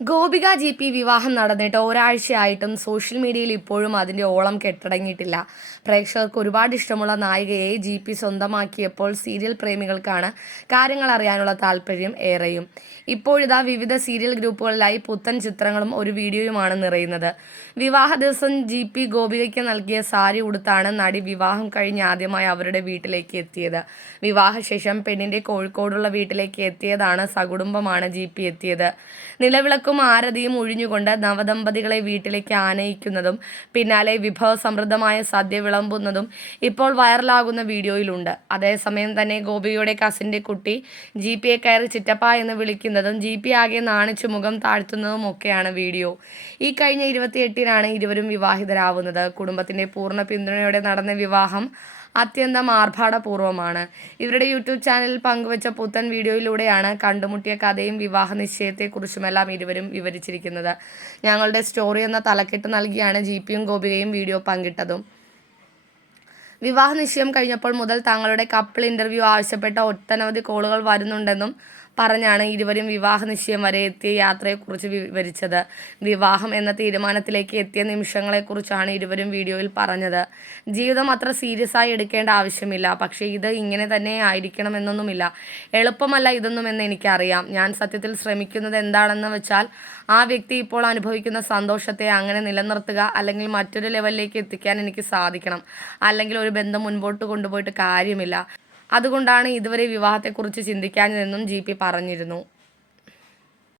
Gopika G P വിവാഹം നടന്നിട്ട് ഒരാഴ്ചയായിട്ടും social മീഡിയയിൽ ഇപ്പോഴും അതിന്റെ ഓളം കെട്ടടങ്ങിയിട്ടില്ല. പ്രേക്ഷകർക്ക് ഒരുപാട് ഇഷ്ടമുള്ള നായികയെ ജി പി സ്വന്തമാക്കിയപ്പോൾ സീരിയൽ പ്രേമികൾക്കാണ് കാര്യങ്ങൾ അറിയാനുള്ള താല്പര്യം ഏറെയും. ഇപ്പോഴിതാ വിവിധ സീരിയൽ ഗ്രൂപ്പുകളിലായി പുത്തൻ ചിത്രങ്ങളും ഒരു വീഡിയോയുമാണ് നിറയുന്നത്. വിവാഹ ദിവസം ജി പി ഗോപികയ്ക്ക് നൽകിയ സാരി ഉടുത്താണ് നടി വിവാഹം കഴിഞ്ഞ് ആദ്യമായി അവരുടെ വീട്ടിലേക്ക് എത്തിയത്. വിവാഹശേഷം പെണ്ണിന്റെ കോഴിക്കോടുള്ള വീട്ടിലേക്ക് എത്തിയതാണ് സകുടുംബമാണ് ജി പി എത്തിയത്. നിലവിളക്കും ആരതിയും ഒഴിഞ്ഞുകൊണ്ട് നവദമ്പതികളെ വീട്ടിലേക്ക് ആനയിക്കുന്നതും പിന്നാലെ വിഭവസമൃദ്ധമായ സദ്യ വിളമ്പുന്നതും ഇപ്പോൾ വൈറലാകുന്ന വീഡിയോയിലുണ്ട്. അതേസമയം തന്നെ ഗോപിയുടെ കസിന്റെ കുട്ടി ജി പിയെ കയറി ചിറ്റപ്പ എന്ന് വിളിക്കുന്നതും ജി പി ആകെ നാണിച്ചു മുഖം താഴ്ത്തുന്നതും ഒക്കെയാണ് വീഡിയോ. ഈ കഴിഞ്ഞ ഇരുപത്തിയെട്ടിനാണ് ഇരുവരും വിവാഹിതരാവുന്നത്. കുടുംബത്തിന്റെ പൂർണ പിന്തുണയോടെ നടന്ന വിവാഹം അത്യന്തം ആർഭാടപൂർവമാണ് ഇവരുടെ യൂട്യൂബ് ചാനലിൽ പങ്കുവച്ച പുത്തൻ വീഡിയോയിലൂടെയാണ് കണ്ടുമുട്ടിയ കഥയും വിവാഹ നിശ്ചയത്തെക്കുറിച്ചുമെല്ലാം ഇരുവരും വിവരിച്ചിരിക്കുന്നത്. ഞങ്ങളുടെ സ്റ്റോറി എന്ന തലക്കെട്ട് നൽകിയാണ് ജി പിയും ഗോപികയും വീഡിയോ പങ്കിട്ടതും. വിവാഹ നിശ്ചയം കഴിഞ്ഞപ്പോൾ മുതൽ തങ്ങളുടെ കപ്പിൾ ഇന്റർവ്യൂ ആവശ്യപ്പെട്ട ഒട്ടനവധി കോളുകൾ വരുന്നുണ്ടെന്നും പറഞ്ഞാണ് ഇരുവരും വിവാഹ നിശ്ചയം വരെ എത്തിയ യാത്രയെക്കുറിച്ച് വിവരിച്ചത്. വിവാഹം എന്ന തീരുമാനത്തിലേക്ക് എത്തിയ നിമിഷങ്ങളെക്കുറിച്ചാണ് ഇരുവരും വീഡിയോയിൽ പറഞ്ഞത്. ജീവിതം അത്ര സീരിയസ് ആയി എടുക്കേണ്ട ആവശ്യമില്ല. പക്ഷേ ഇത് ഇങ്ങനെ തന്നെ ആയിരിക്കണമെന്നൊന്നുമില്ല. എളുപ്പമല്ല ഇതൊന്നും എന്ന് എനിക്കറിയാം. ഞാൻ സത്യത്തിൽ ശ്രമിക്കുന്നത് എന്താണെന്ന് വെച്ചാൽ ആ വ്യക്തി ഇപ്പോൾ അനുഭവിക്കുന്ന സന്തോഷത്തെ അങ്ങനെ നിലനിർത്തുക അല്ലെങ്കിൽ മറ്റൊരു ലെവലിലേക്ക് എത്തിക്കാൻ എനിക്ക് സാധിക്കണം. അല്ലെങ്കിൽ ഒരു ബന്ധം മുൻപോട്ട് കൊണ്ടുപോയിട്ട് കാര്യമില്ല. അതുകൊണ്ടാണ് ഇതുവരെ വിവാഹത്തെക്കുറിച്ച് ചിന്തിക്കാഞ്ഞതെന്നും ജി പി പറഞ്ഞിരുന്നു.